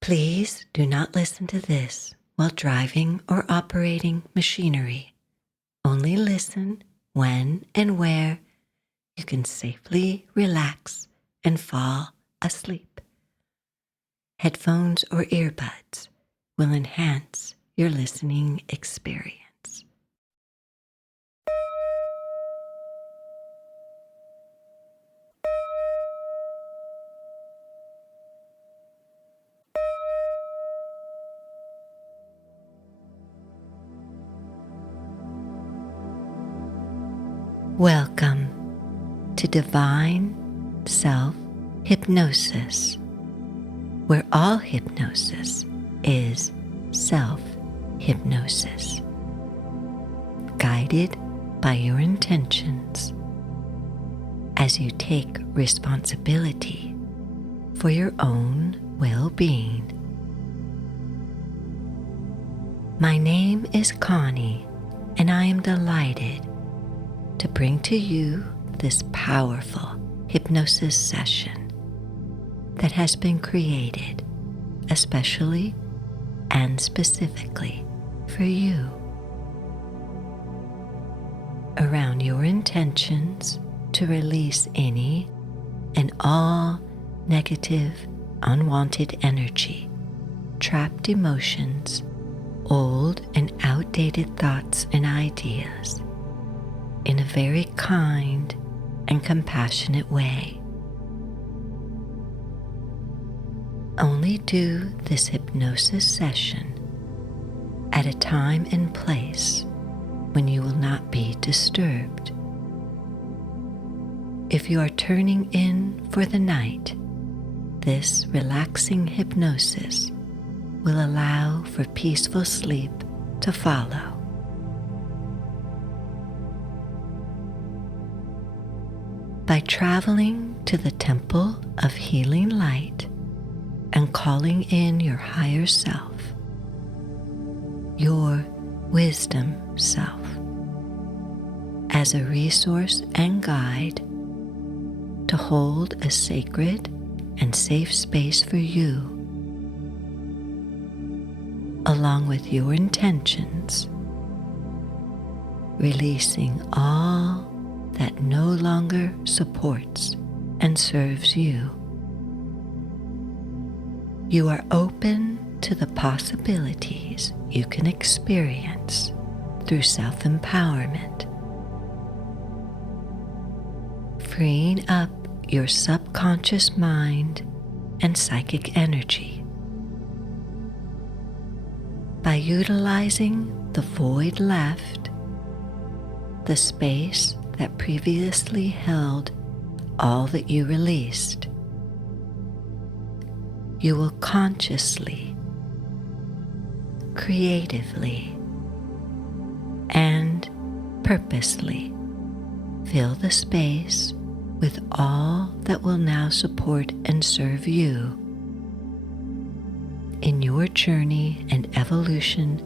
Please do not listen to this while driving or operating machinery. Only listen when and where you can safely relax and fall asleep. Headphones or earbuds will enhance your listening experience. Welcome to Divine Self Hypnosis, where all hypnosis is self-hypnosis, guided by your intentions as you take responsibility for your own well-being. My name is Connie, and I am delighted to bring to you this powerful hypnosis session that has been created especially and specifically for you, around your intentions to release any and all negative, unwanted energy, trapped emotions, old and outdated thoughts and ideas, in a very kind and compassionate way. Only do this hypnosis session at a time and place when you will not be disturbed. If you are turning in for the night, this relaxing hypnosis will allow for peaceful sleep to follow. By traveling to the Temple of Healing Light and calling in your higher self, your wisdom self, as a resource and guide to hold a sacred and safe space for you, along with your intentions, releasing all that no longer supports and serves you. You are open to the possibilities you can experience through self-empowerment, freeing up your subconscious mind and psychic energy by utilizing the void left, the space that previously held all that you released. You will consciously, creatively, and purposely fill the space with all that will now support and serve you in your journey and evolution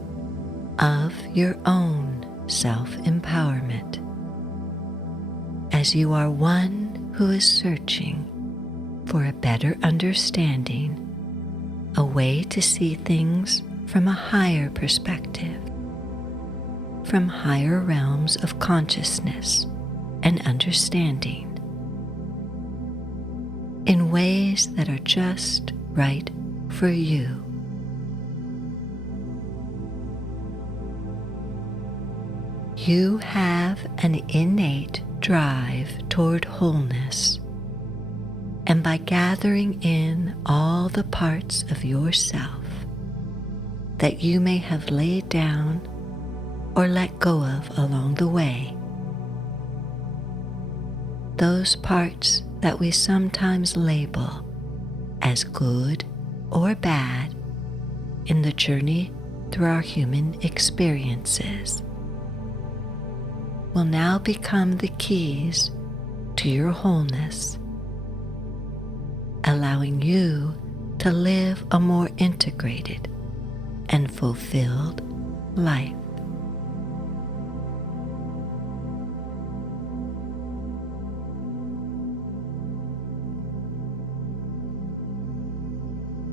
of your own self-empowerment, as you are one who is searching for a better understanding, a way to see things from a higher perspective, from higher realms of consciousness and understanding, in ways that are just right for you. You have an innate drive toward wholeness, and by gathering in all the parts of yourself that you may have laid down or let go of along the way, those parts that we sometimes label as good or bad in the journey through our human experiences, will now become the keys to your wholeness, allowing you to live a more integrated and fulfilled life.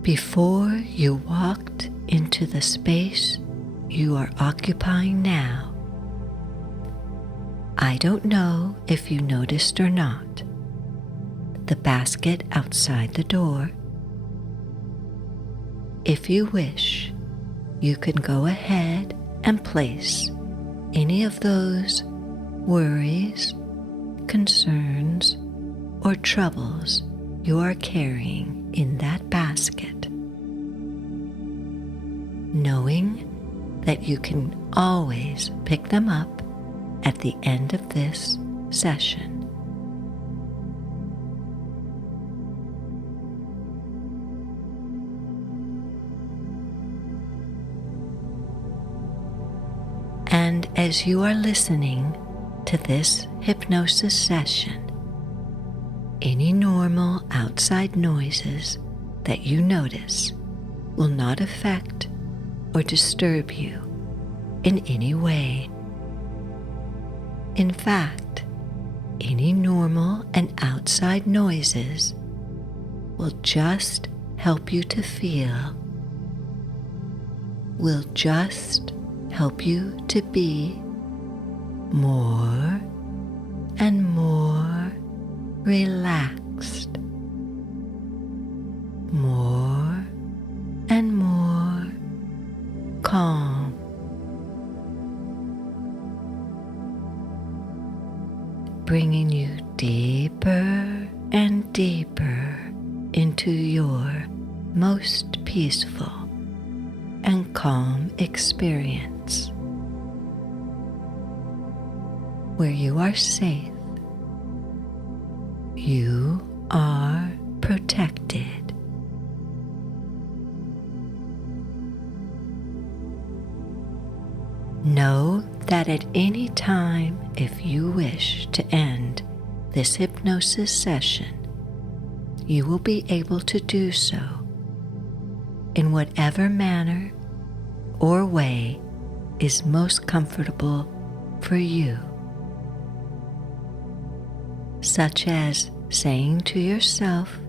Before you walked into the space you are occupying now, I don't know if you noticed or not, the basket outside the door. If you wish, you can go ahead and place any of those worries, concerns, or troubles you are carrying in that basket, knowing that you can always pick them up at the end of this session. And as you are listening to this hypnosis session, any normal outside noises that you notice will not affect or disturb you in any way. In fact, any normal and outside noises will just help you to feel, will just help you to be more and more relaxed, more and more calm. Bringing you deeper and deeper into your most peaceful and calm experience, where you are safe, you are protected. Know that at any time, if you wish to end this hypnosis session, you will be able to do so in whatever manner or way is most comfortable for you, such as saying to yourself,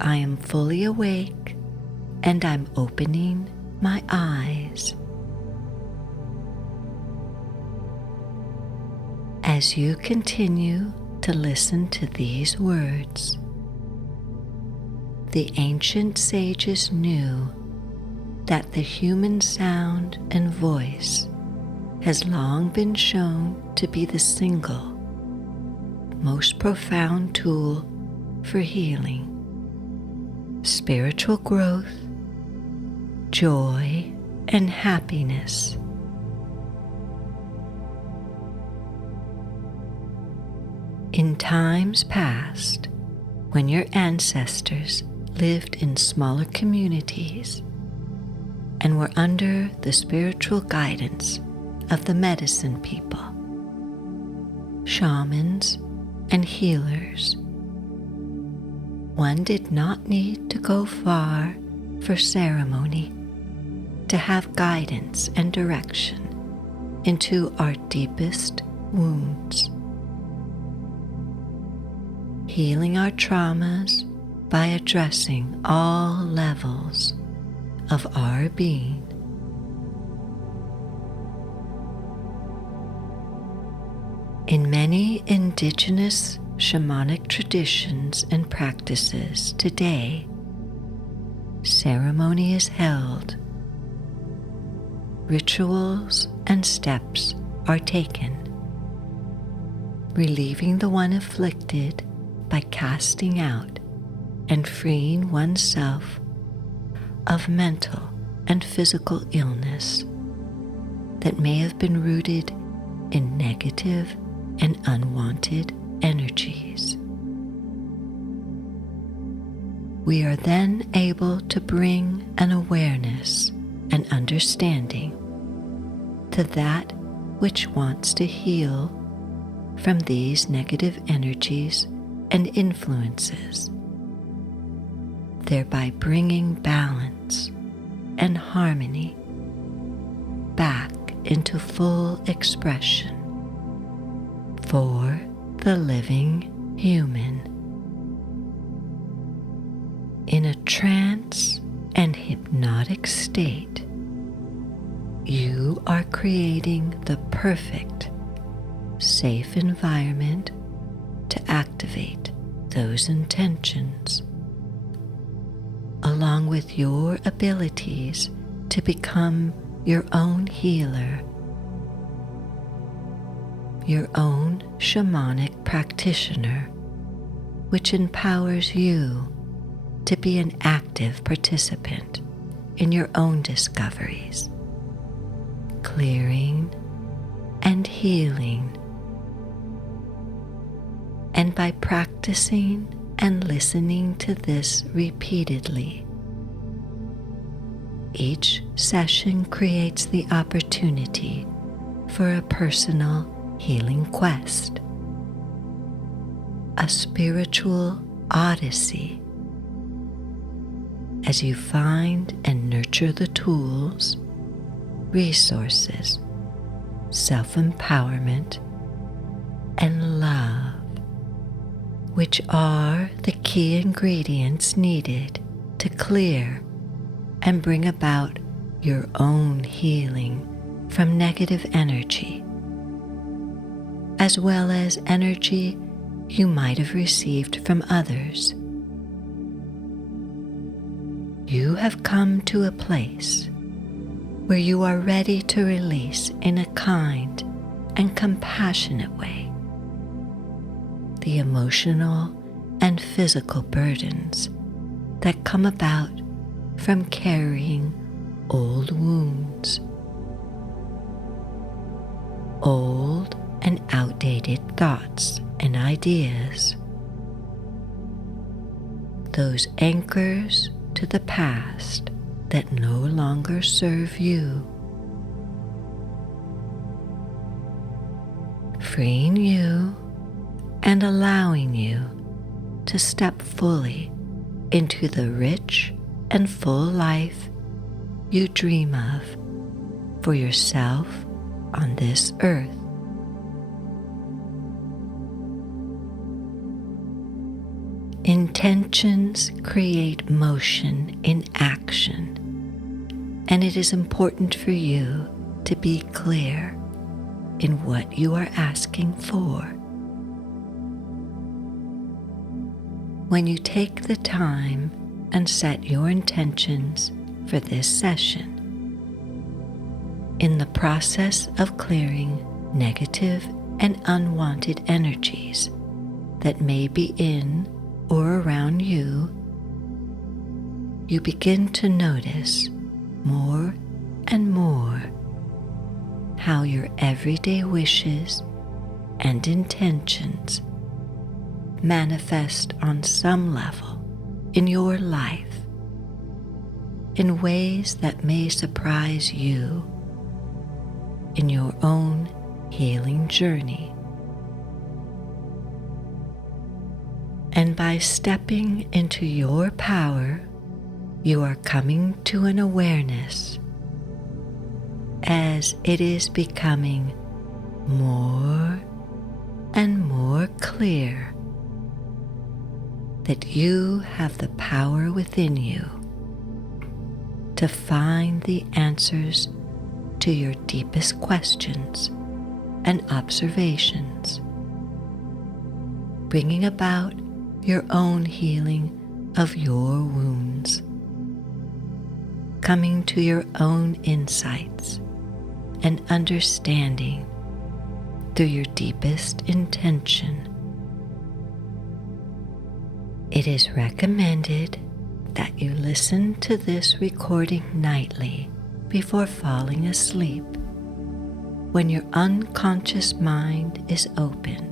"I am fully awake and I'm opening my eyes." As you continue to listen to these words, the ancient sages knew that the human sound and voice has long been shown to be the single most profound tool for healing, spiritual growth, joy, and happiness. In times past, when your ancestors lived in smaller communities and were under the spiritual guidance of the medicine people, shamans, and healers, one did not need to go far for ceremony to have guidance and direction into our deepest wounds, healing our traumas by addressing all levels of our being. In many indigenous shamanic traditions and practices today, ceremony is held, rituals and steps are taken, relieving the one afflicted by casting out and freeing oneself of mental and physical illness that may have been rooted in negative and unwanted energies. We are then able to bring an awareness and understanding to that which wants to heal from these negative energies and influences, thereby bringing balance and harmony back into full expression for the living human. in a trance and hypnotic state, you are creating the perfect, safe environment to activate those intentions, along with your abilities to become your own healer, your own shamanic practitioner, which empowers you to be an active participant in your own discoveries, clearing and healing. And by practicing and listening to this repeatedly, each session creates the opportunity for a personal healing quest, a spiritual odyssey, as you find and nurture the tools, resources, self-empowerment, and love, which are the key ingredients needed to clear and bring about your own healing from negative energy, as well as energy you might have received from others. You have come to a place where you are ready to release in a kind and compassionate way the emotional and physical burdens that come about from carrying old wounds, old and outdated thoughts and ideas, those anchors to the past that no longer serve you, freeing you and allowing you to step fully into the rich and full life you dream of for yourself on this earth. Intentions create motion in action, and it is important for you to be clear in what you are asking for. When you take the time and set your intentions for this session, in the process of clearing negative and unwanted energies that may be in or around you, you begin to notice more and more how your everyday wishes and intentions manifest on some level in your life in ways that may surprise you in your own healing journey. And by stepping into your power, you are coming to an awareness as it is becoming more and more clear that you have the power within you to find the answers to your deepest questions and observations, bringing about your own healing of your wounds, coming to your own insights and understanding through your deepest intention. It is recommended that you listen to this recording nightly before falling asleep, when your unconscious mind is open,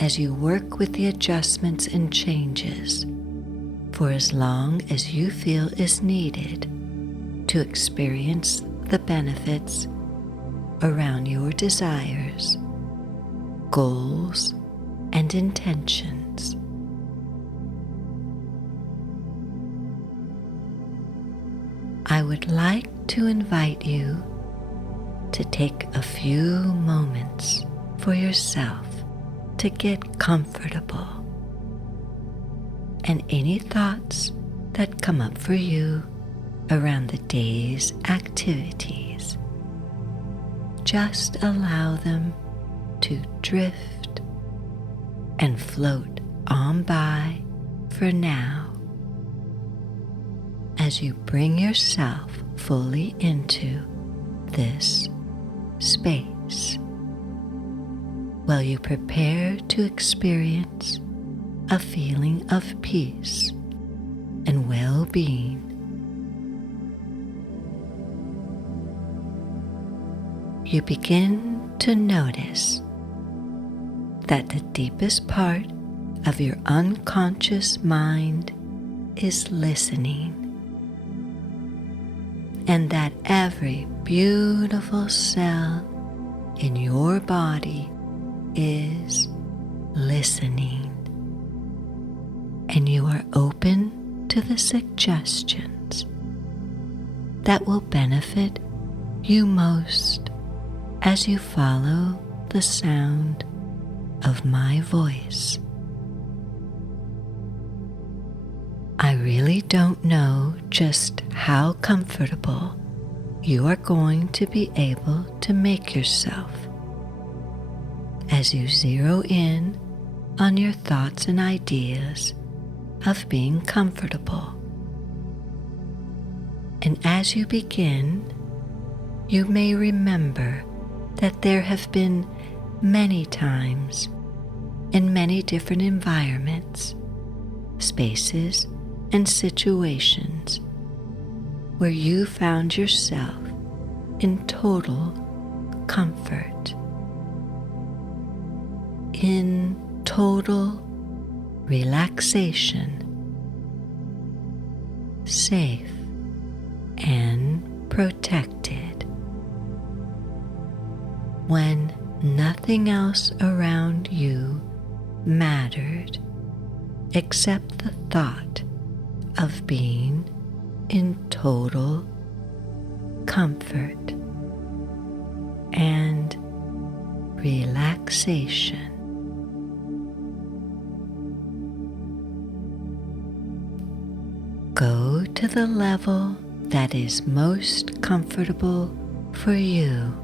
as you work with the adjustments and changes for as long as you feel is needed to experience the benefits around your desires, goals, and intentions. I would like to invite you to take a few moments for yourself to get comfortable and any thoughts that come up for you around the day's activities. Just allow them to drift and float on by for now as you bring yourself fully into this space while you prepare to experience a feeling of peace and well-being. You begin to notice that the deepest part of your unconscious mind is listening, and that every beautiful cell in your body is listening, and you are open to the suggestions that will benefit you most as you follow the sound of my voice. I really don't know just how comfortable you are going to be able to make yourself as you zero in on your thoughts and ideas of being comfortable. And as you begin, you may remember that there have been many times in many different environments, spaces, and situations where you found yourself in total comfort, in total relaxation, safe and protected, when nothing else around you mattered except the thought of being in total comfort and relaxation. Go to the level that is most comfortable for you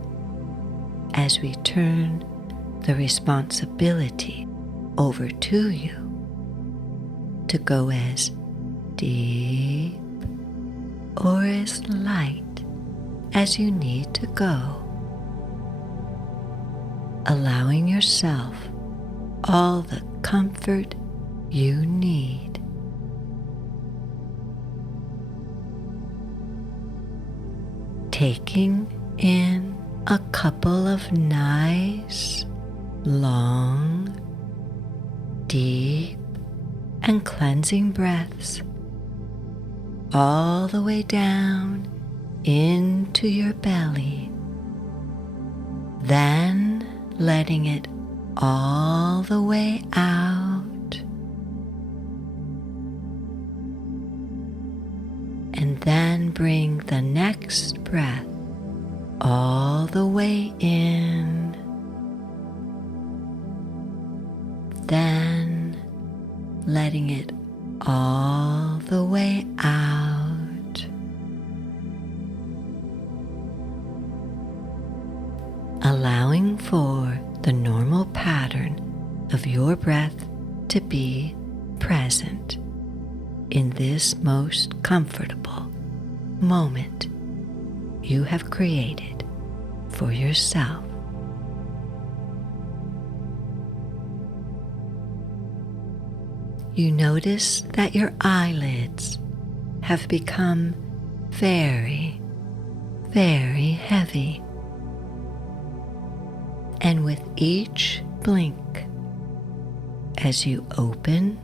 as we turn the responsibility over to you to go as deep or as light as you need to go, allowing yourself all the comfort you need. Taking in a couple of nice, long, deep, and cleansing breaths all the way down into your belly, then letting it all the way out, and then bring the next breath all the way in, then letting it all the way out. Allowing for the normal pattern of your breath to be present in this most comfortable moment you have created for yourself. You notice that your eyelids have become very, very heavy. And with each blink, as you open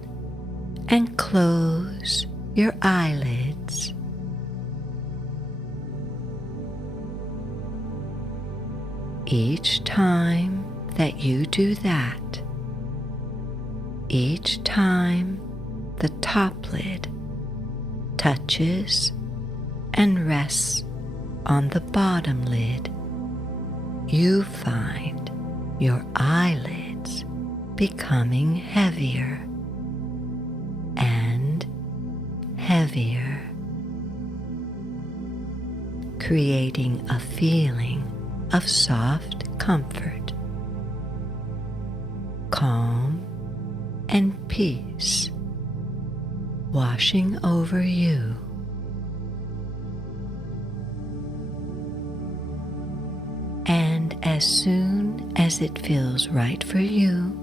and close your eyelids, each time that you do that, each time the top lid touches and rests on the bottom lid, you find your eyelids becoming heavier and heavier, creating a feeling of soft comfort, calm, and peace washing over you. And as soon as it feels right for you,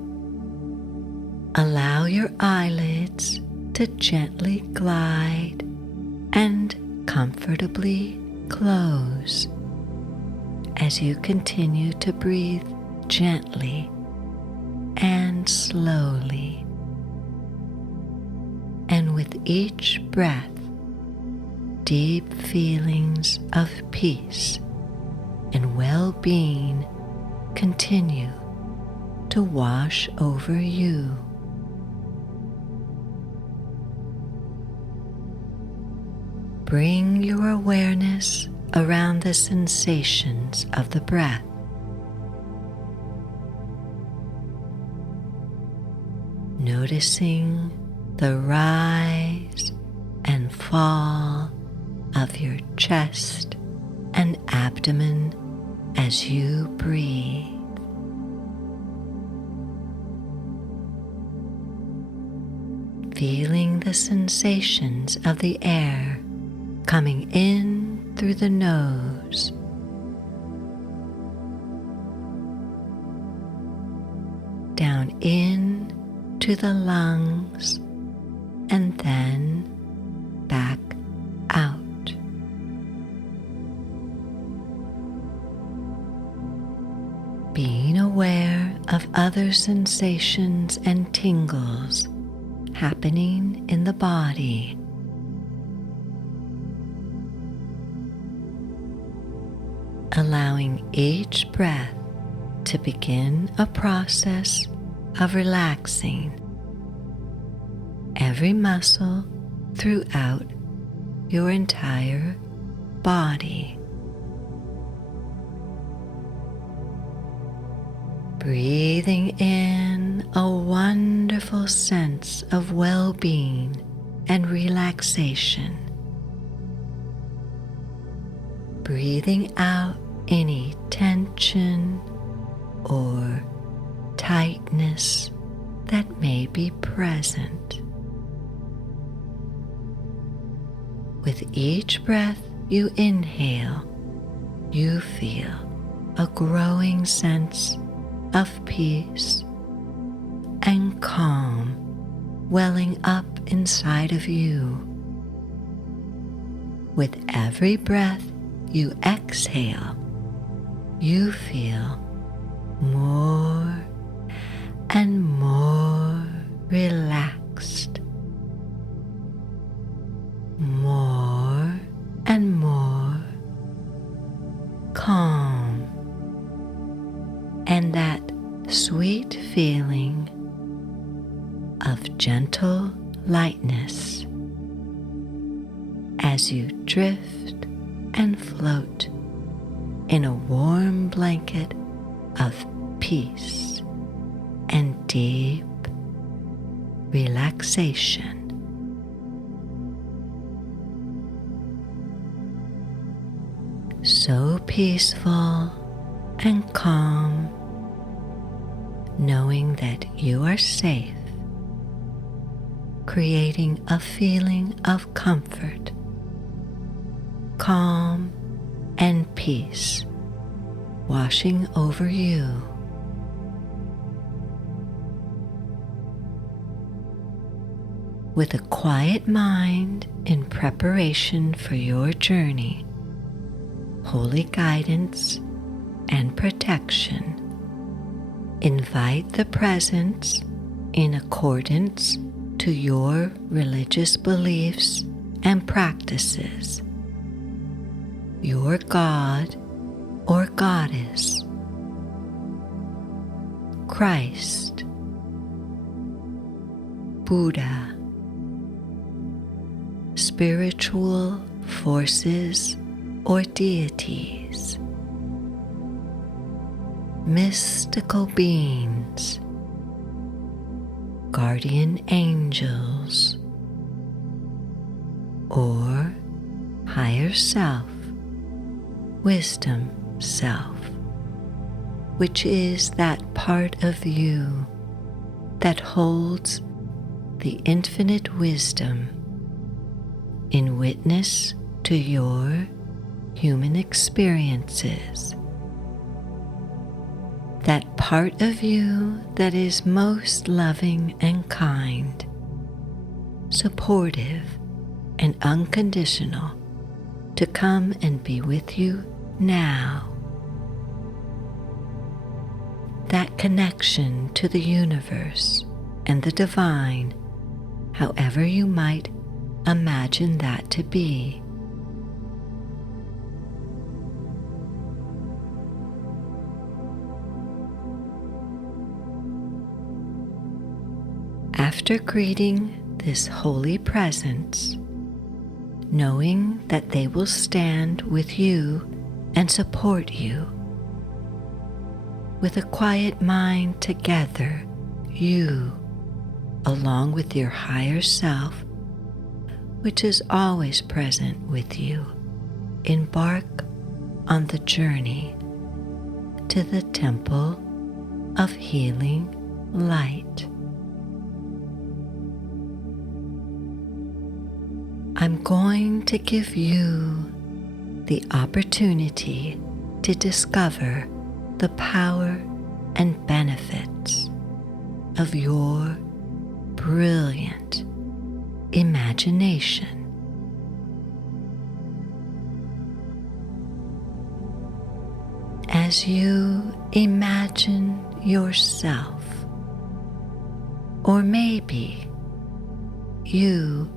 allow your eyelids to gently glide and comfortably close as you continue to breathe gently and slowly. And with each breath, deep feelings of peace and well-being continue to wash over you. Bring your awareness around the sensations of the breath. Noticing the rise and fall of your chest and abdomen as you breathe. Feeling the sensations of the air coming in through the nose, down in to the lungs, and then back out. Being aware of other sensations and tingles happening in the body. Allowing each breath to begin a process of relaxing every muscle throughout your entire body. Breathing in a wonderful sense of well-being and relaxation. Breathing out any tension or tightness that may be present. With each breath you inhale, you feel a growing sense of peace and calm welling up inside of you. With every breath you exhale, you feel more and more relaxed, more and more calm, and that sweet feeling of gentle lightness as you drift and float in a warm blanket of peace and deep relaxation. So peaceful and calm, knowing that you are safe, creating a feeling of comfort, calm, and peace washing over you. With a quiet mind in preparation for your journey, holy guidance and protection, invite the presence in accordance to your religious beliefs and practices. Your God or Goddess, Christ, Buddha, spiritual forces or deities, mystical beings, guardian angels, or higher self, wisdom self, which is that part of you that holds the infinite wisdom in witness to your human experiences. That part of you that is most loving and kind, supportive and unconditional to come and be with you now. That connection to the universe and the divine, however you might imagine that to be. After greeting this holy presence, knowing that they will stand with you and support you, with a quiet mind together, you, along with your higher self, which is always present with you, embark on the journey to the temple of healing light. I'm going to give you the opportunity to discover the power and benefits of your brilliant imagination. As you imagine yourself, or maybe you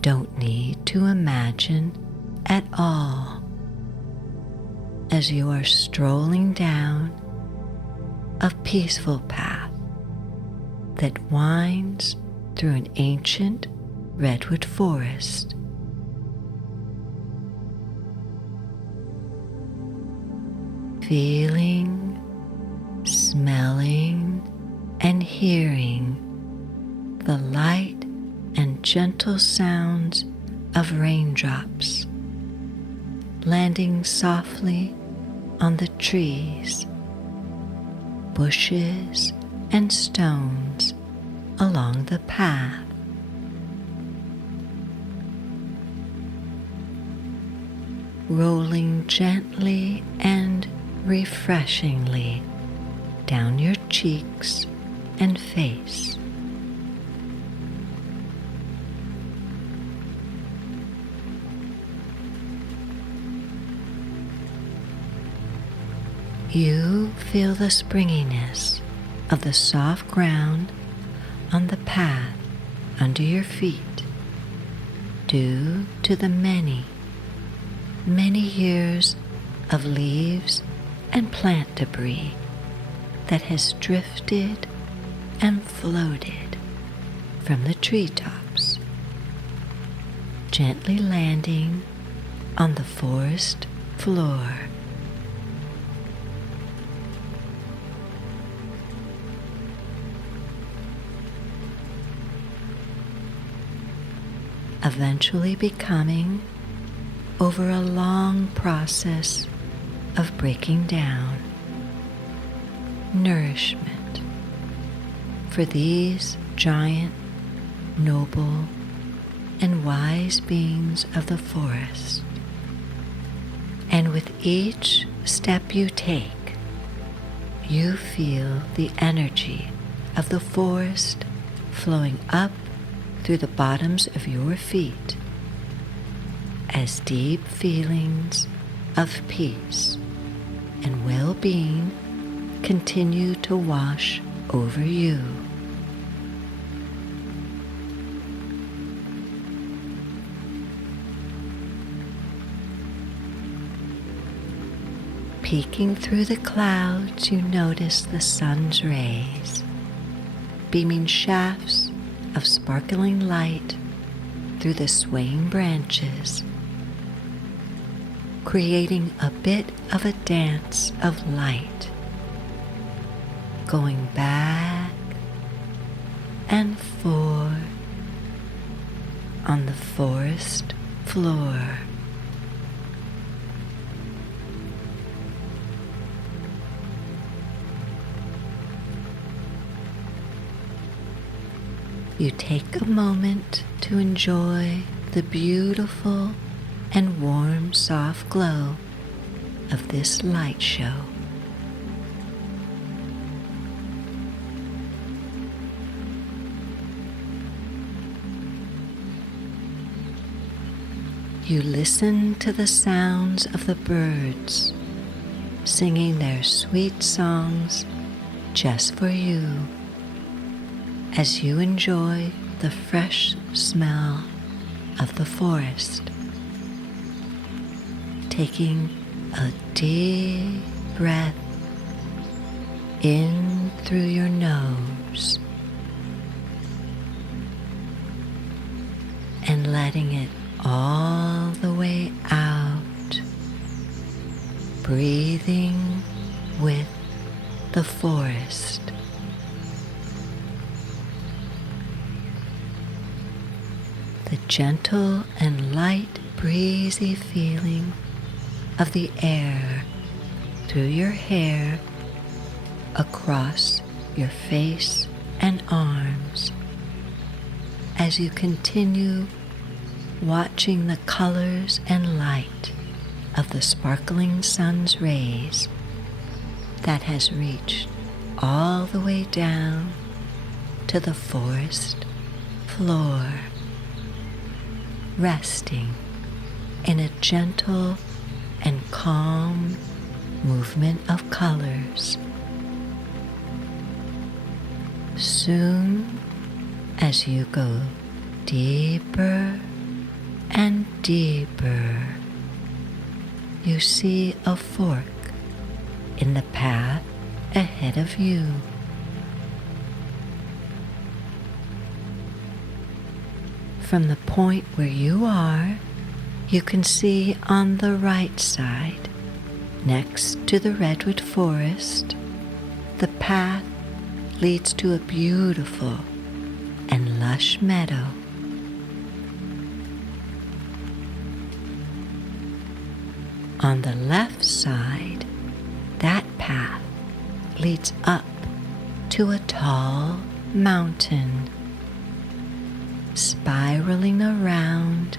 don't need to imagine at all, as you are strolling down a peaceful path that winds through an ancient redwood forest. Feeling, smelling, and hearing the light and gentle sounds of raindrops landing softly on the trees, bushes, and stones along the path. Rolling gently and refreshingly down your cheeks and face. You feel the springiness of the soft ground on the path under your feet due to the many, many years of leaves and plant debris that has drifted and floated from the treetops, gently landing on the forest floor. Eventually becoming, over a long process of breaking down, nourishment for these giant, noble, and wise beings of the forest. And with each step you take, you feel the energy of the forest flowing up through the bottoms of your feet as deep feelings of peace and well-being continue to wash over you. Peeking through the clouds, you notice the sun's rays, beaming shafts of sparkling light through the swaying branches, creating a bit of a dance of light, going back and forth on the forest floor. You take a moment to enjoy the beautiful and warm, soft glow of this light show. You listen to the sounds of the birds singing their sweet songs just for you as you enjoy the fresh smell of the forest. Taking a deep breath in through your nose and letting it all the way out, breathing with the forest. The gentle and light breezy feeling of the air through your hair, across your face and arms as you continue watching the colors and light of the sparkling sun's rays that has reached all the way down to the forest floor, resting in a gentle and calm movement of colors. Soon, as you go deeper and deeper, you see a fork in the path ahead of you. From the point where you are, you can see on the right side, next to the redwood forest, the path leads to a beautiful and lush meadow. On the left side, that path leads up to a tall mountain, spiraling around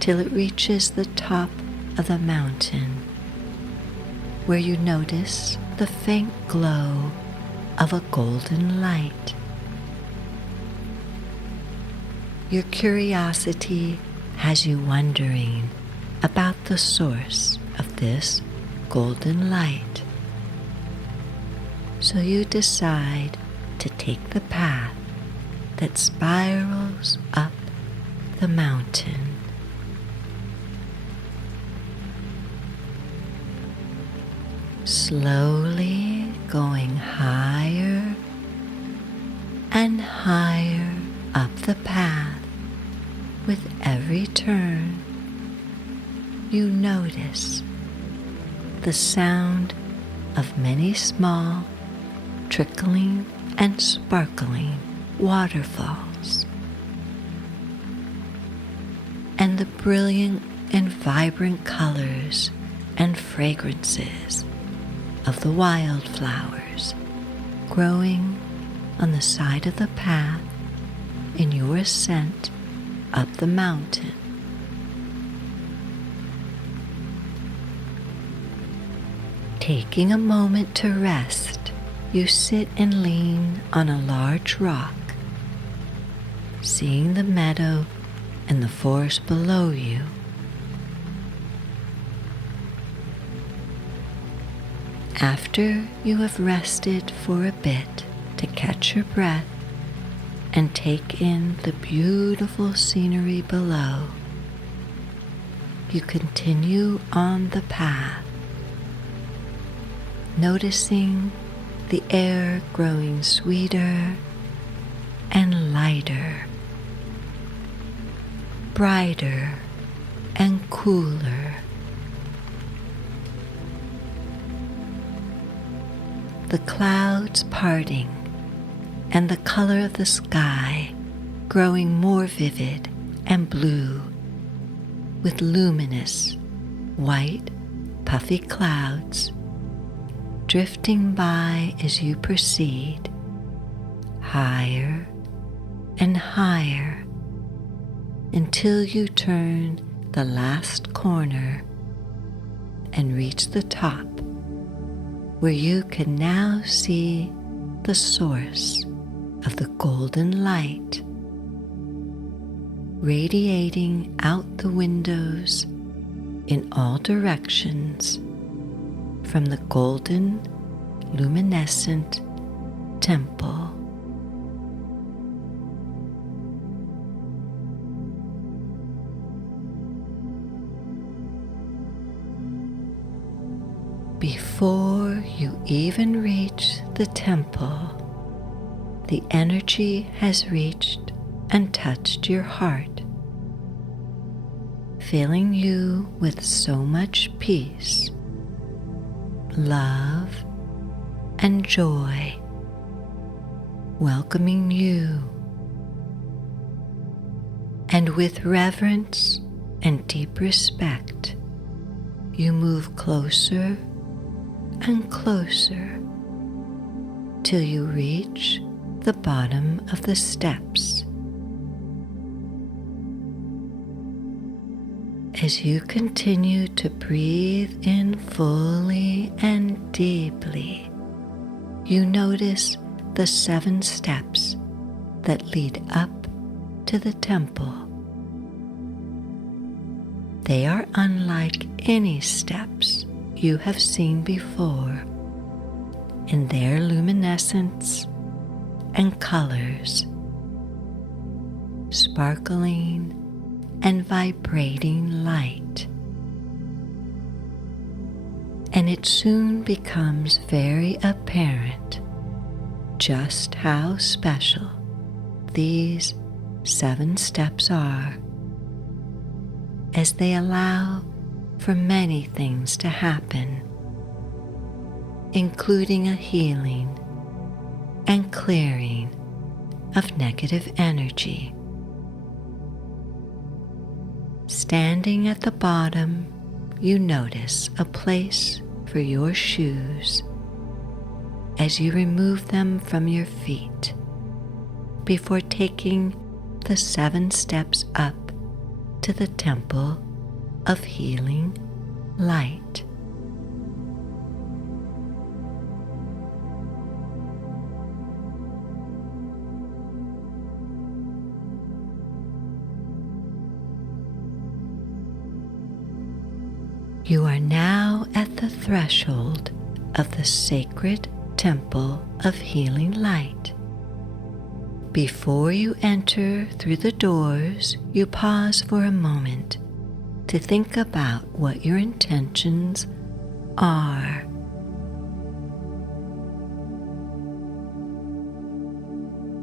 till it reaches the top of the mountain, where you notice the faint glow of a golden light. Your curiosity has you wondering about the source of this golden light, so you decide to take the path that spirals up the mountain. Slowly going higher and higher up the path, with every turn, you notice the sound of many small, trickling and sparkling waterfalls, and the brilliant and vibrant colors and fragrances of the wildflowers growing on the side of the path in your ascent up the mountain. Taking a moment to rest, you sit and lean on a large rock, seeing the meadow and the forest below you. After you have rested for a bit to catch your breath and take in the beautiful scenery below, you continue on the path, noticing the air growing sweeter and lighter, brighter and cooler. The clouds parting and the color of the sky growing more vivid and blue with luminous, white, puffy clouds drifting by as you proceed, higher and higher, until you turn the last corner and reach the top, where you can now see the source of the golden light radiating out the windows in all directions from the golden luminescent temple. Before you even reach the temple, the energy has reached and touched your heart, filling you with so much peace, love, and joy, welcoming you. And with reverence and deep respect, you move closer and closer till you reach the bottom of the steps. As you continue to breathe in fully and deeply, you notice the 7 steps that lead up to the temple. They are unlike any steps you have seen before in their luminescence and colors, sparkling and vibrating light. And it soon becomes very apparent just how special these 7 steps are, as they allow for many things to happen, including a healing and clearing of negative energy. Standing at the bottom, you notice a place for your shoes as you remove them from your feet before taking the 7 steps up to the temple of healing light. You are now at the threshold of the sacred temple of healing light. Before you enter through the doors, you pause for a moment to think about what your intentions are.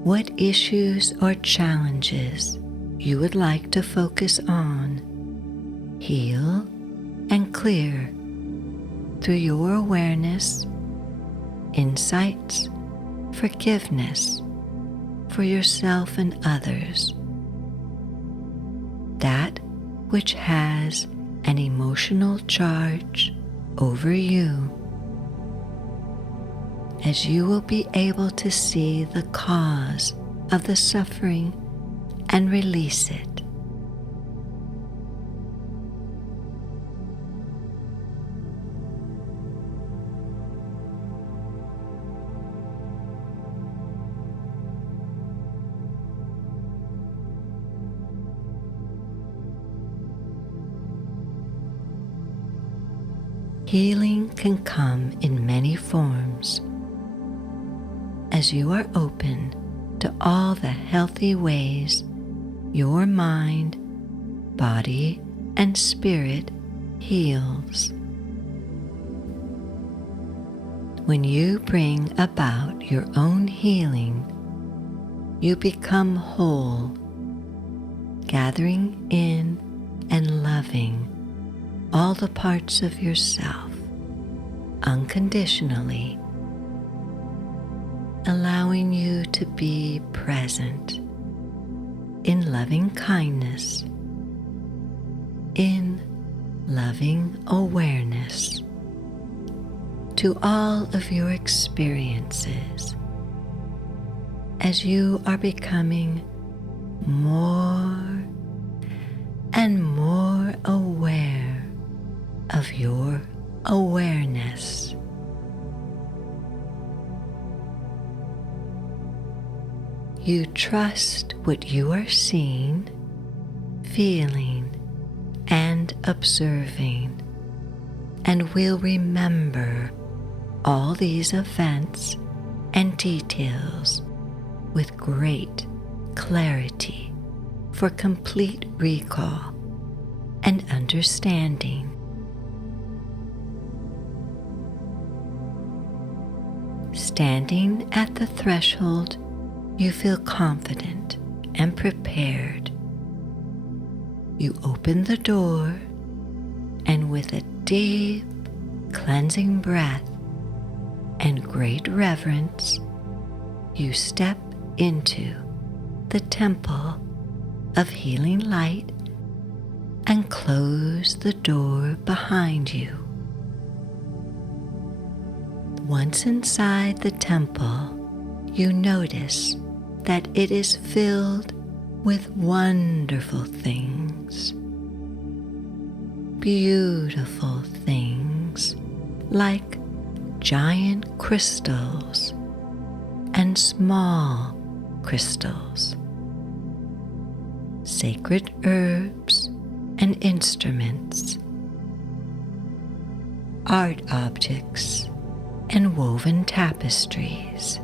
What issues or challenges you would like to focus on, heal, and clear through your awareness, insights, forgiveness for yourself and others. That which has an emotional charge over you, as you will be able to see the cause of the suffering and release it. Healing can come in many forms as you are open to all the healthy ways your mind, body, and spirit heals. When you bring about your own healing, you become whole, gathering in and loving all the parts of yourself unconditionally, allowing you to be present in loving kindness, in loving awareness to all of your experiences as you are becoming more and more aware of your awareness. You trust what you are seeing, feeling, and observing, and will remember all these events and details with great clarity for complete recall and understanding. Standing at the threshold, you feel confident and prepared. You open the door, and with a deep, cleansing breath and great reverence, you step into the temple of healing light and close the door behind you. Once inside the temple, you notice that it is filled with wonderful things, beautiful things like giant crystals and small crystals, sacred herbs and instruments, art objects and woven tapestries.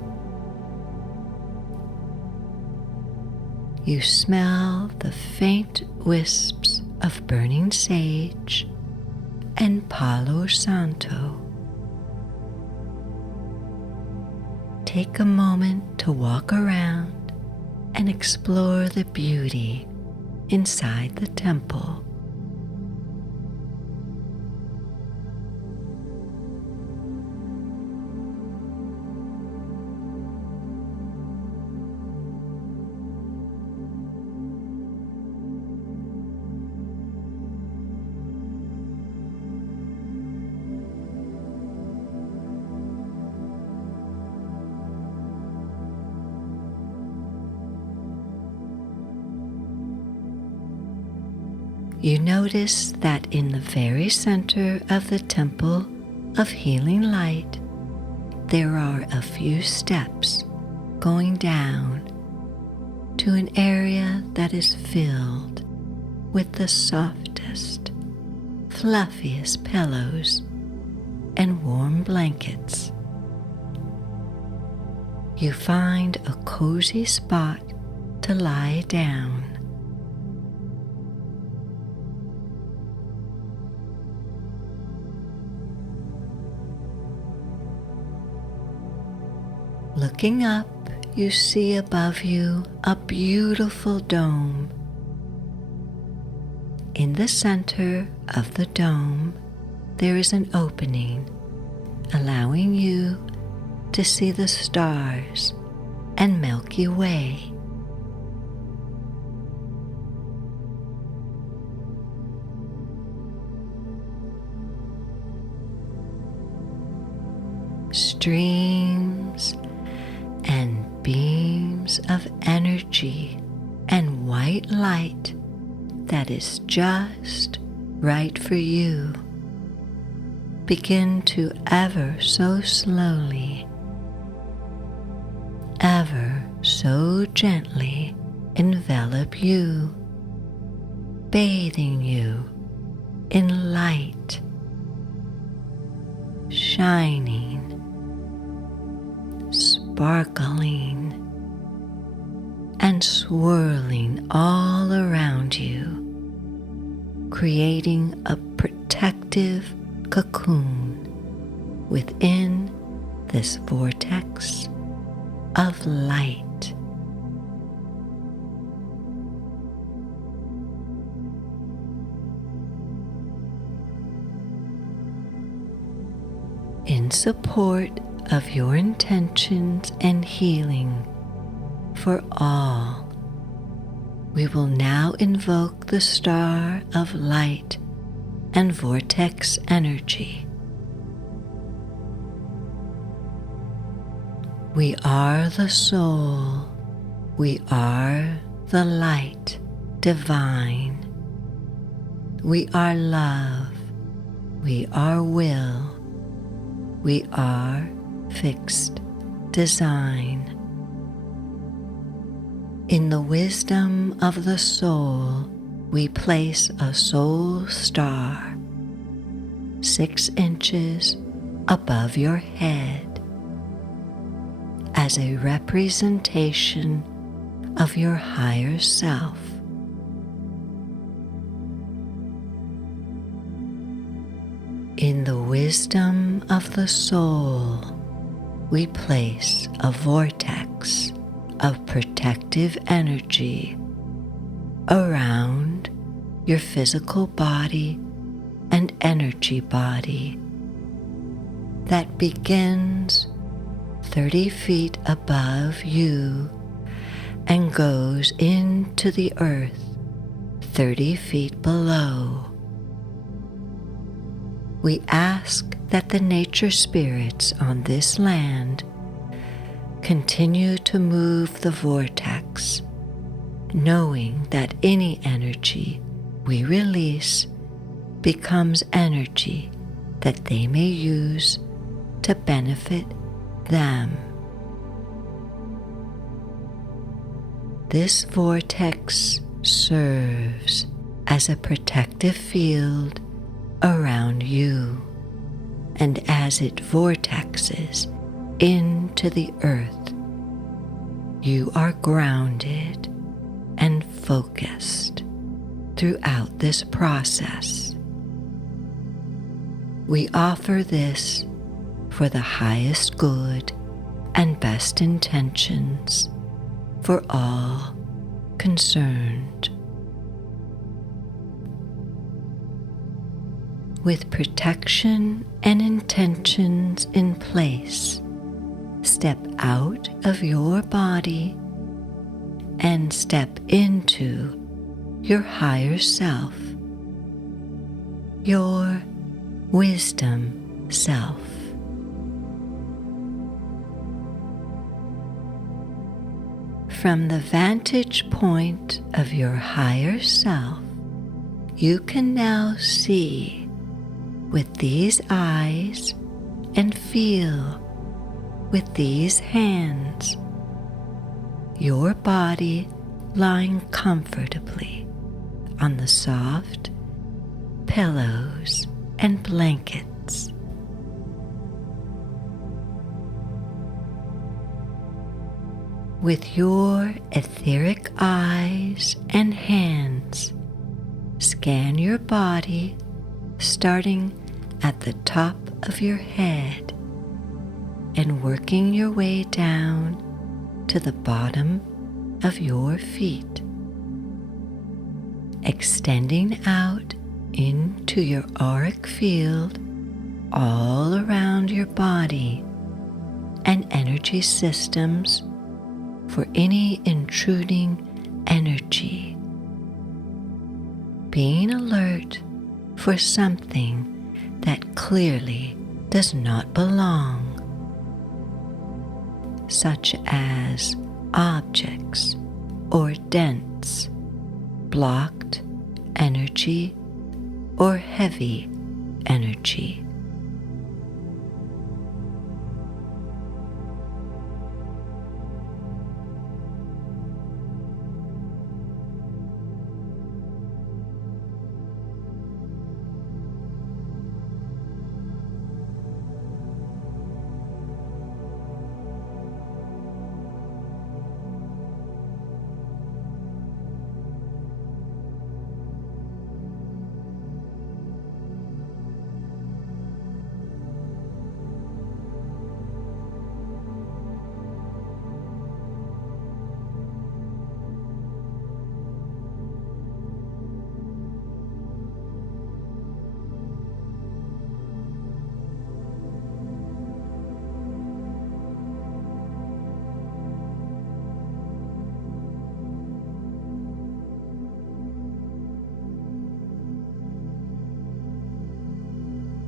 You smell the faint wisps of burning sage and Palo Santo. Take a moment to walk around and explore the beauty inside the temple. You notice that in the very center of the Temple of Healing Light, there are a few steps going down to an area that is filled with the softest, fluffiest pillows and warm blankets. You find a cozy spot to lie down. Looking up, you see above you a beautiful dome. In the center of the dome, there is an opening, allowing you to see the stars and Milky Way. Streams and beams of energy and white light that is just right for you begin to ever so slowly, ever so gently envelop you, bathing you in light, shining, sparkling, and swirling all around you, creating a protective cocoon within this vortex of light. In support of your intentions and healing for all, we will now invoke the star of light and vortex energy. We are the soul. We are the light divine. We are love. We are will. We are fixed design. In the wisdom of the soul, we place a soul star 6 inches above your head as a representation of your higher self. In the wisdom of the soul, we place a vortex of protective energy around your physical body and energy body that begins 30 feet above you and goes into the earth 30 feet below. We ask that the nature spirits on this land continue to move the vortex, knowing that any energy we release becomes energy that they may use to benefit them. This vortex serves as a protective field around you, and as it vortexes into the earth, you are grounded and focused throughout this process. We offer this for the highest good and best intentions for all concerned. With protection and intentions in place, step out of your body and step into your higher self, your wisdom self. From the vantage point of your higher self, you can now see with these eyes and feel with these hands your body lying comfortably on the soft pillows and blankets. With your etheric eyes and hands, scan your body starting at the top of your head and working your way down to the bottom of your feet, extending out into your auric field all around your body and energy systems for any intruding energy. Being alert for something that clearly does not belong, such as objects or dense, blocked energy or heavy energy.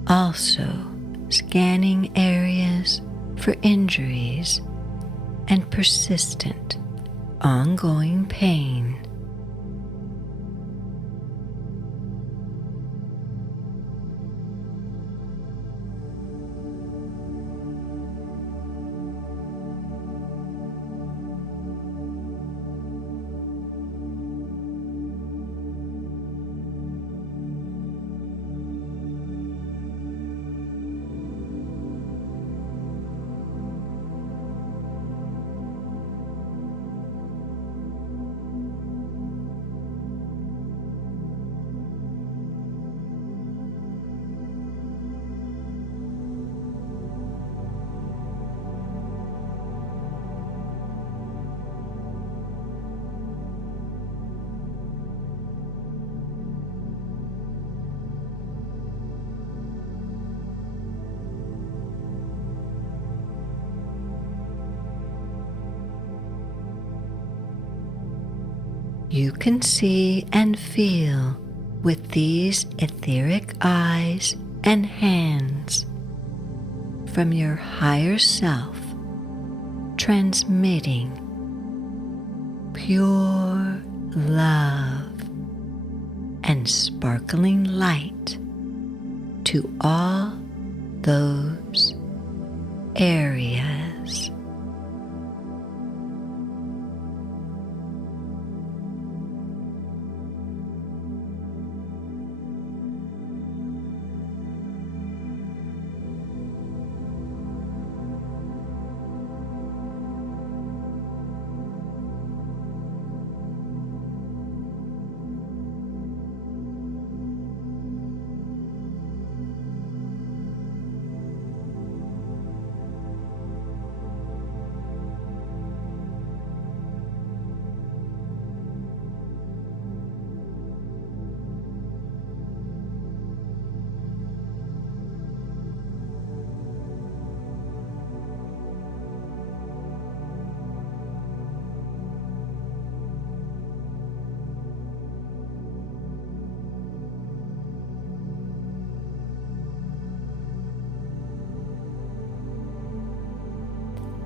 Also scanning areas for injuries and persistent, ongoing pain. You can see and feel with these etheric eyes and hands from your higher self, transmitting pure love and sparkling light to all those areas.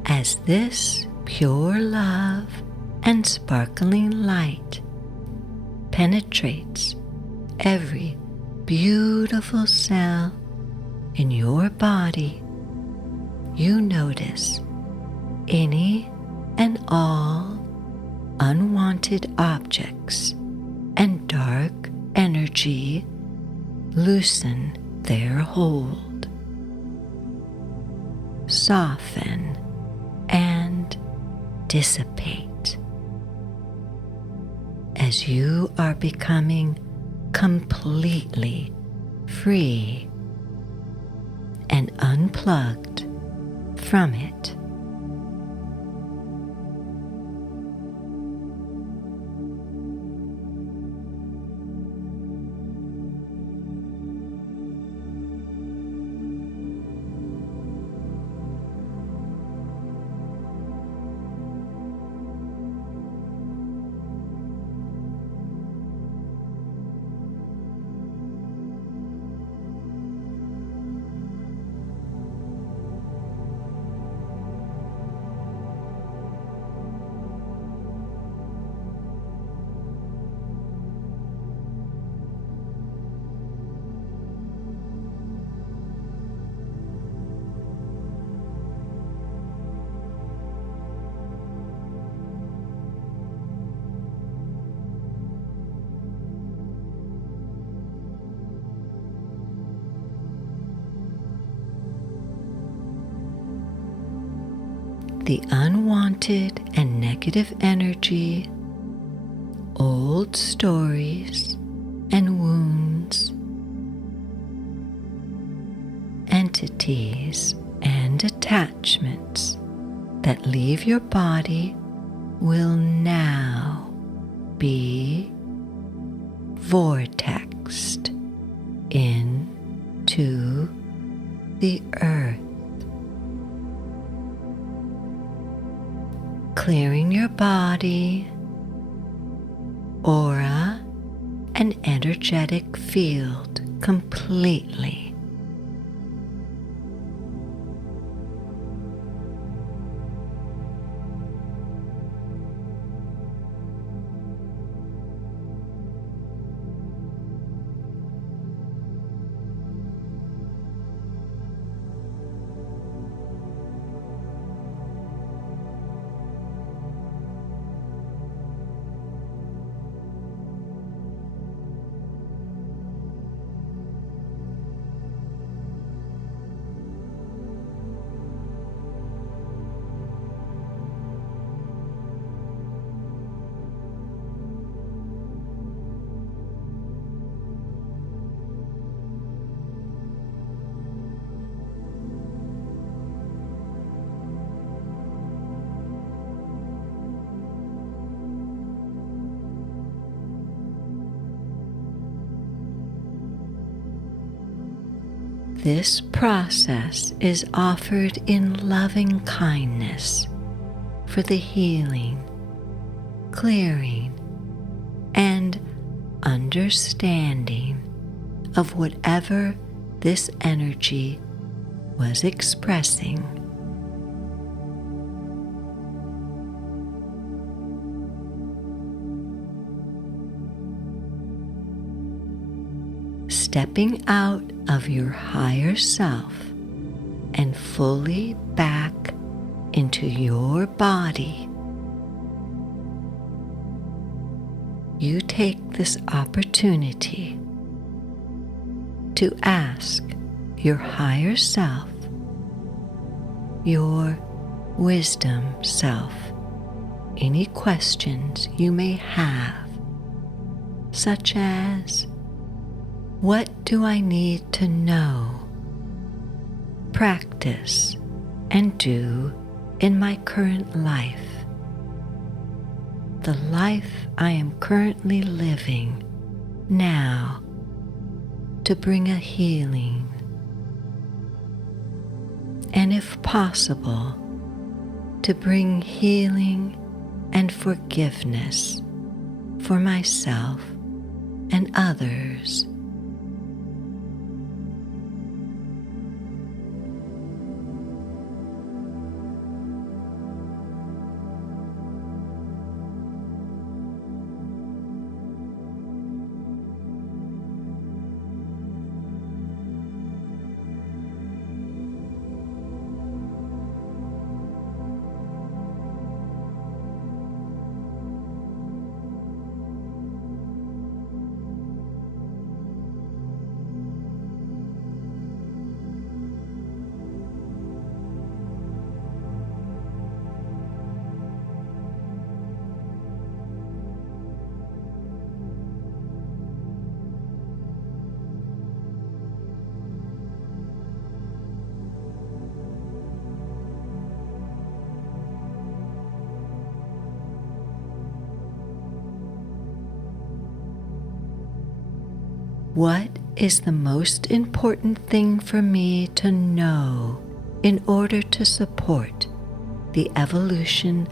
As this pure love and sparkling light penetrates every beautiful cell in your body, you notice any and all unwanted objects and dark energy loosen their hold, soften, and dissipate as you are becoming completely free and unplugged from it. The unwanted and negative energy, old stories and wounds, entities and attachments that leave your body will now be vortexed into the earth, clearing your body, aura, and energetic field completely This process is offered in loving kindness for the healing, clearing, and understanding of whatever this energy was expressing. Stepping out of your higher self and fully back into your body, you take this opportunity to ask your higher self, your wisdom self, any questions you may have, such as, what do I need to know, practice, and do in my current life? The life I am currently living now to bring a healing, and if possible, to bring healing and forgiveness for myself and others. What is the most important thing for me to know in order to support the evolution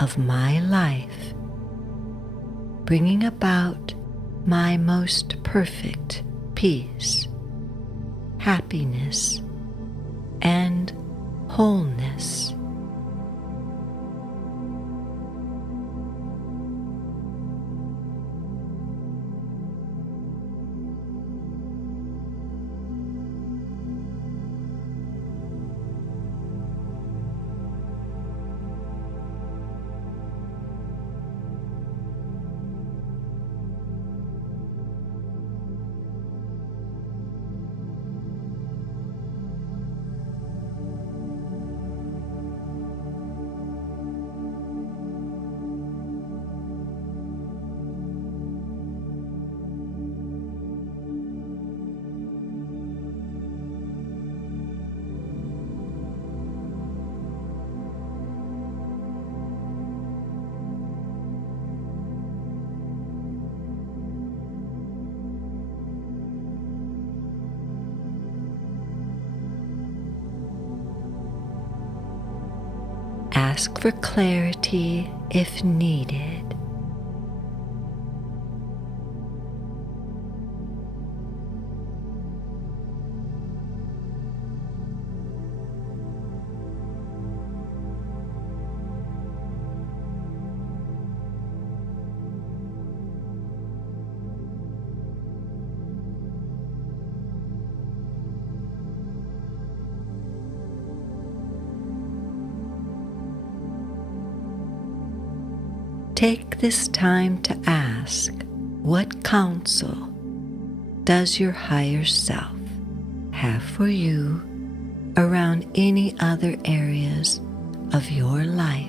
of my life, bringing about my most perfect peace, happiness, and wholeness? Ask for clarity if needed. Take this time to ask, what counsel does your higher self have for you around any other areas of your life?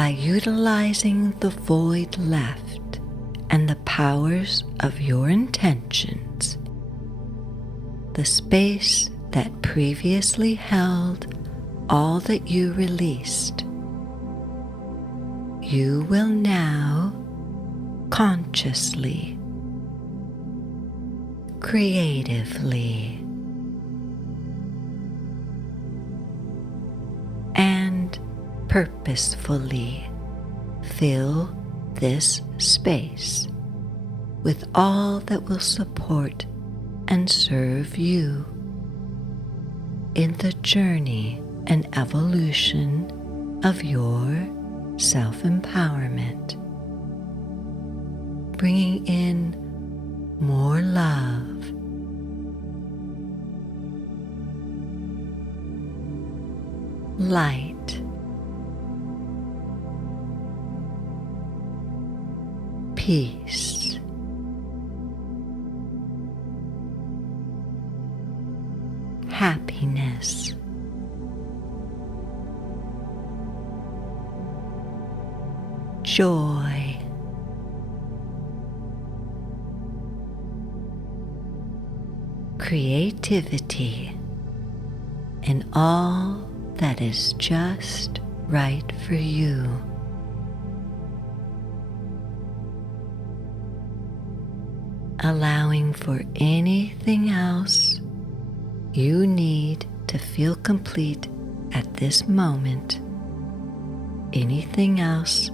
by utilizing the void left and the powers of your intentions, the space that previously held all that you released, you will now consciously, creatively, and purposefully fill this space with all that will support and serve you in the journey and evolution of your self-empowerment, bringing in more love, light, peace, happiness, joy, creativity, and all that is just right for you. Allowing for anything else you need to feel complete at this moment, anything else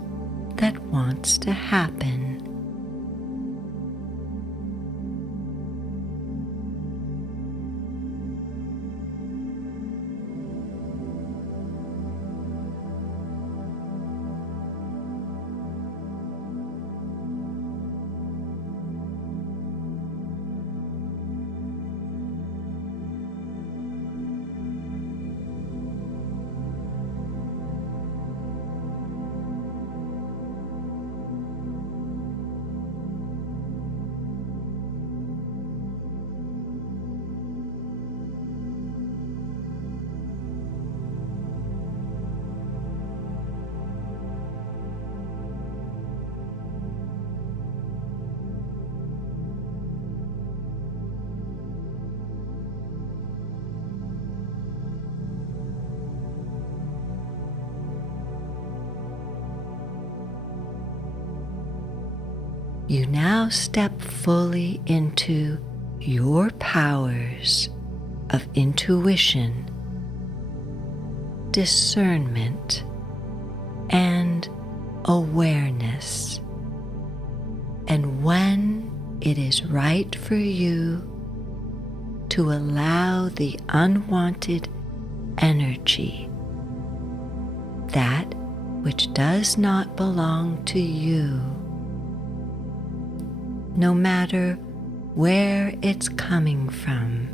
that wants to happen. You now step fully into your powers of intuition, discernment, and awareness. And when it is right for you to allow the unwanted energy, that which does not belong to you, no matter where it's coming from,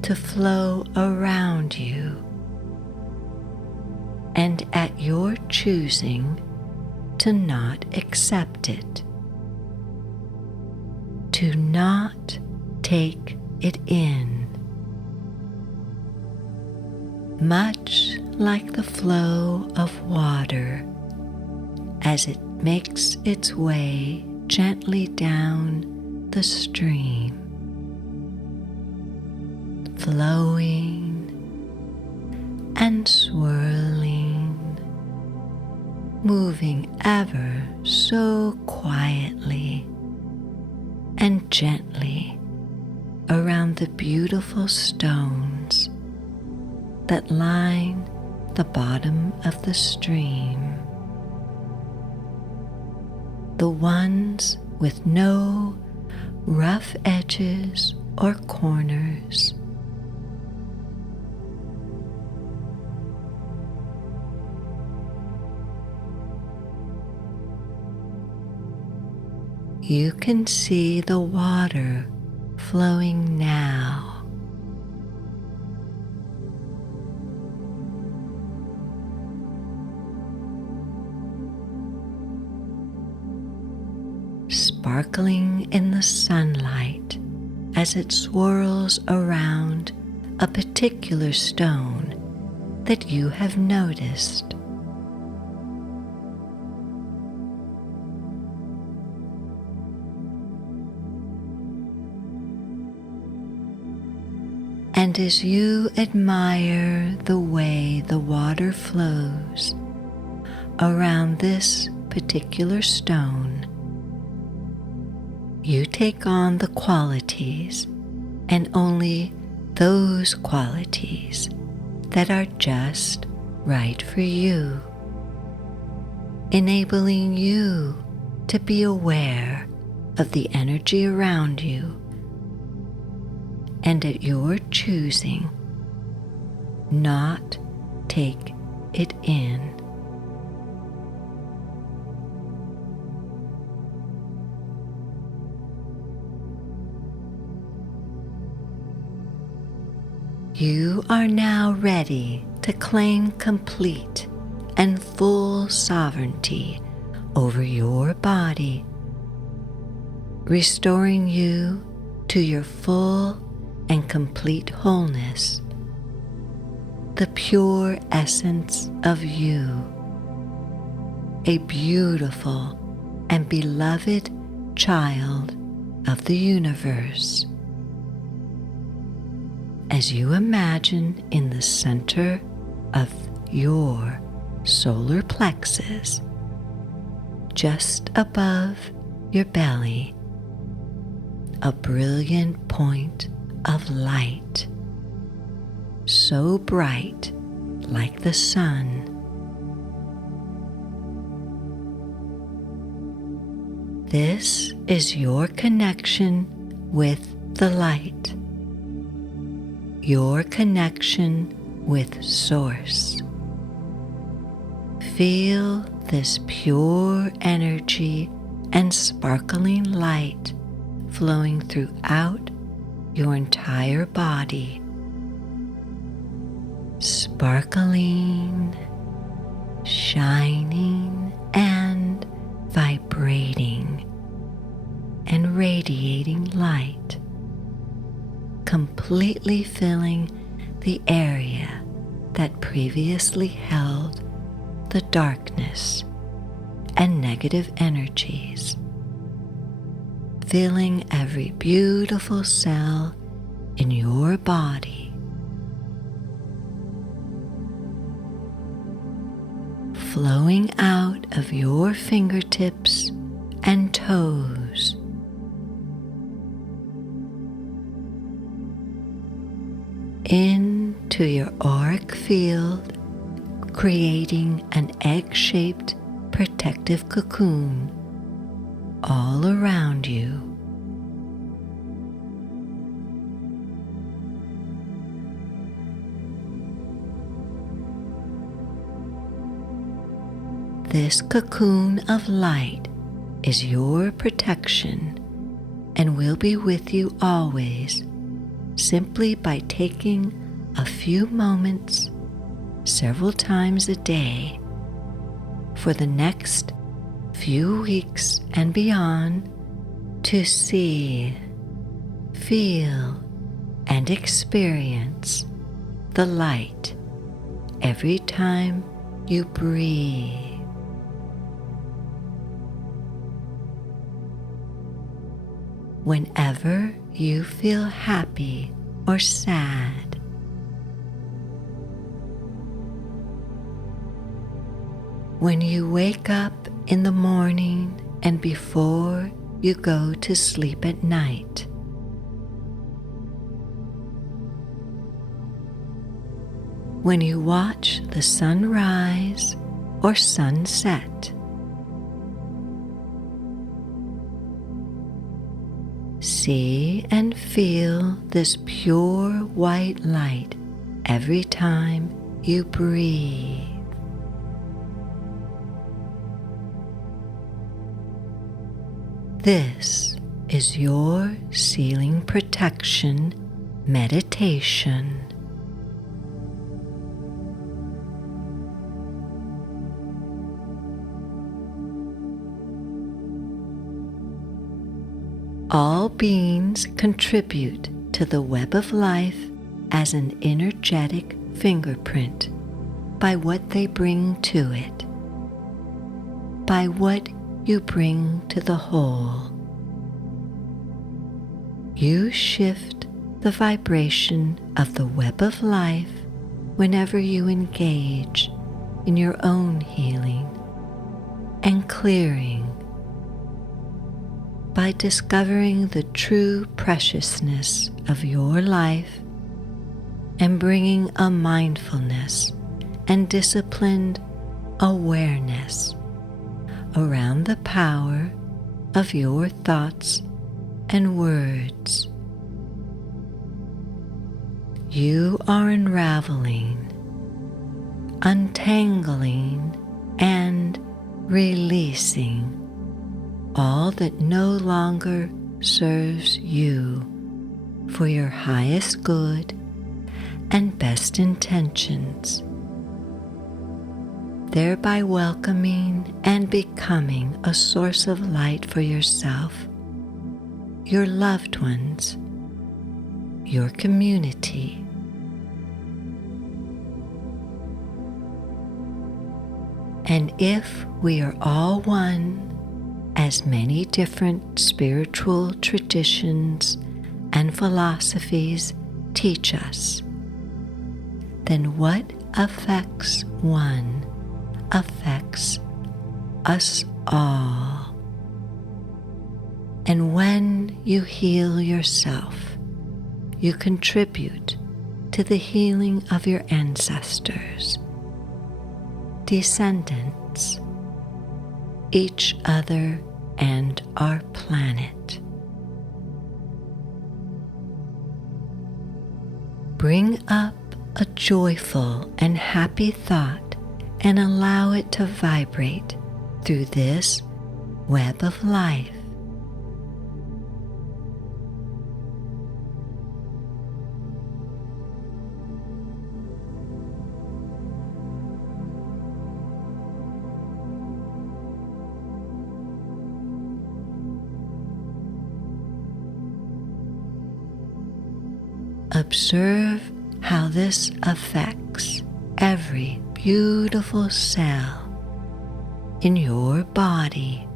to flow around you, and at your choosing to not accept it, to not take it in. Much like the flow of water as it makes its way gently down the stream, flowing and swirling, moving ever so quietly and gently around the beautiful stones that line the bottom of the stream, the ones with no rough edges or corners. You can see the water flowing now. Sparkling in the sunlight as it swirls around a particular stone that you have noticed, And as you admire the way the water flows around this particular stone, you take on the qualities and only those qualities that are just right for you, enabling you to be aware of the energy around you and at your choosing not take it in. You are now ready to claim complete and full sovereignty over your body, restoring you to your full and complete wholeness, the pure essence of you, a beautiful and beloved child of the universe. As you imagine in the center of your solar plexus, just above your belly, a brilliant point of light, so bright like the sun. This is your connection with the light, your connection with Source. Feel this pure energy and sparkling light flowing throughout your entire body, sparkling, shining, and vibrating and radiating light, completely filling the area that previously held the darkness and negative energies, filling every beautiful cell in your body, flowing out of your fingertips and toes, into your auric field, creating an egg-shaped protective cocoon all around you. This cocoon of light is your protection and will be with you always, simply by taking a few moments several times a day for the next few weeks and beyond to see, feel, and experience the light every time you breathe. Whenever you feel happy or sad, when you wake up in the morning and before you go to sleep at night, when you watch the sunrise or sunset, see and feel this pure white light every time you breathe. This is your ceiling protection meditation. All beings contribute to the web of life as an energetic fingerprint by what they bring to it, by what you bring to the whole. You shift the vibration of the web of life whenever you engage in your own healing and clearing by discovering the true preciousness of your life and bringing a mindfulness and disciplined awareness around the power of your thoughts and words. You are unraveling, untangling, and releasing all that no longer serves you for your highest good and best intentions, thereby welcoming and becoming a source of light for yourself, your loved ones, your community. And if we are all one, as many different spiritual traditions and philosophies teach us, then what affects one affects us all. And when you heal yourself, you contribute to the healing of your ancestors, descendants, each other, and our planet. Bring up a joyful and happy thought and allow it to vibrate through this web of life. Observe how this affects every beautiful cell in your body.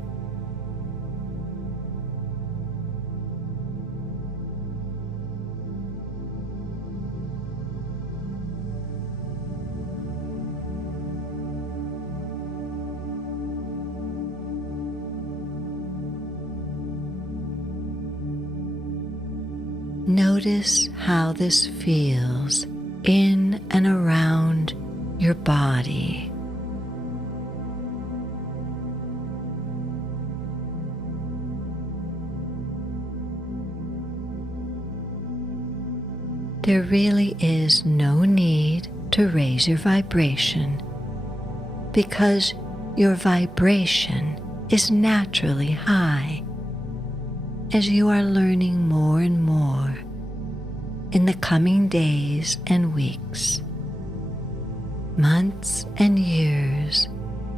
Notice how this feels in and around your body. There really is no need to raise your vibration because your vibration is naturally high as you are learning more and more in the coming days and weeks, months and years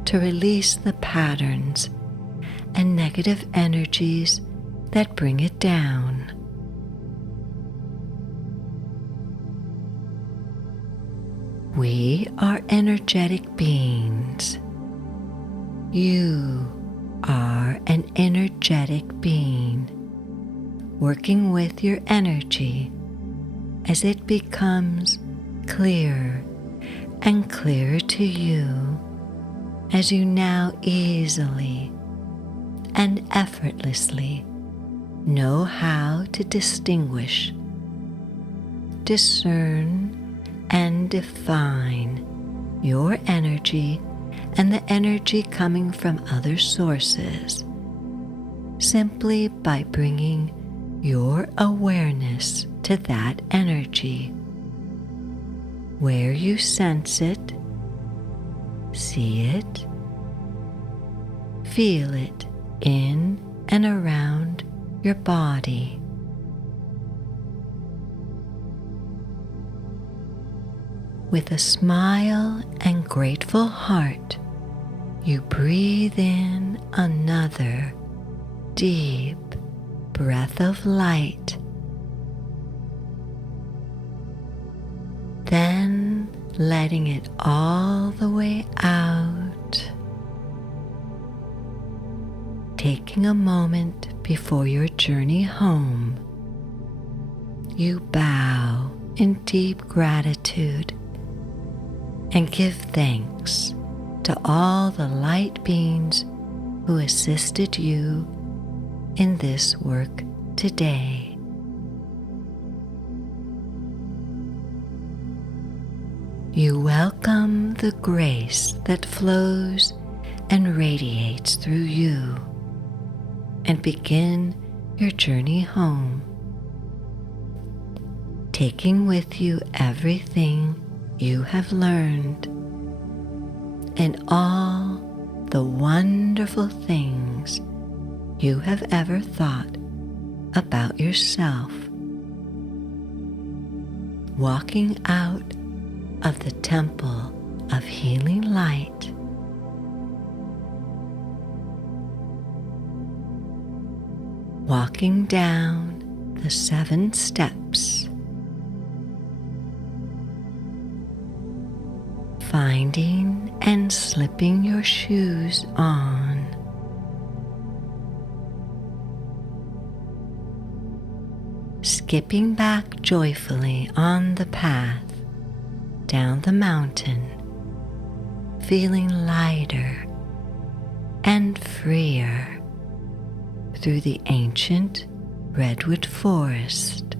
to release the patterns and negative energies that bring it down. We are energetic beings. You are an energetic being, working with your energy as it becomes clearer and clearer to you as you now easily and effortlessly know how to distinguish, discern, and define your energy and the energy coming from other sources, simply by bringing your awareness to that energy, where you sense it, see it, feel it in and around your body. With a smile and grateful heart, you breathe in another deep breath of light. Then letting it all the way out. Taking a moment before your journey home, you bow in deep gratitude and give thanks to all the light beings who assisted you in this work today. You welcome the grace that flows and radiates through you and begin your journey home, taking with you everything you have learned and all the wonderful things you have ever thought about yourself. Walking out of the temple of healing light, walking down the 7 steps, finding and slipping your shoes on, skipping back joyfully on the path down the mountain, feeling lighter and freer through the ancient redwood forest.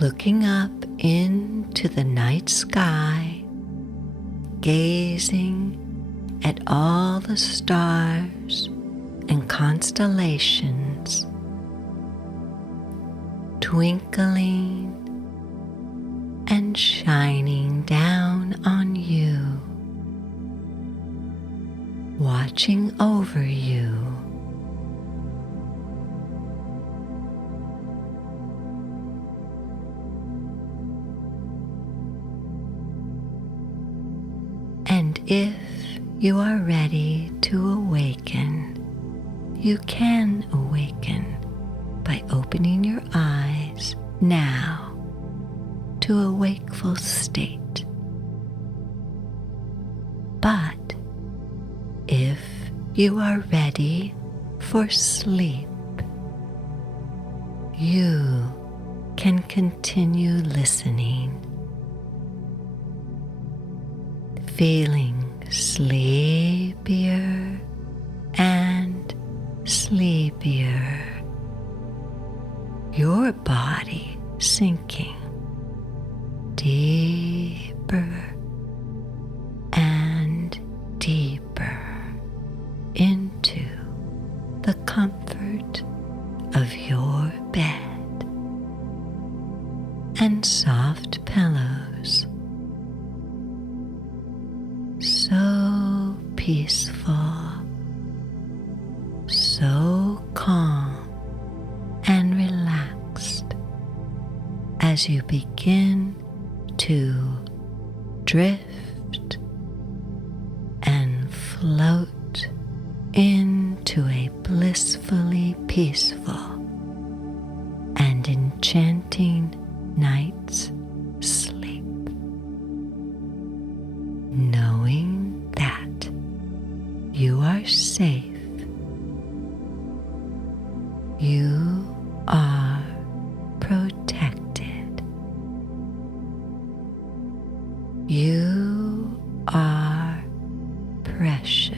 Looking up into the night sky, gazing at all the stars and constellations twinkling and shining down on you, watching over you. And if you are ready to awaken, you can awaken by opening your eyes now to a wakeful state. But if you are ready for sleep, you can continue listening, feeling sleepier and sleepier, your body sinking deeper and deeper into the comfort of your bed and soft pillows. So peaceful, so calm and relaxed as you begin to drift and float into a blissfully peaceful and enchanting night's sleep, knowing that you are safe, you are protected, you are precious.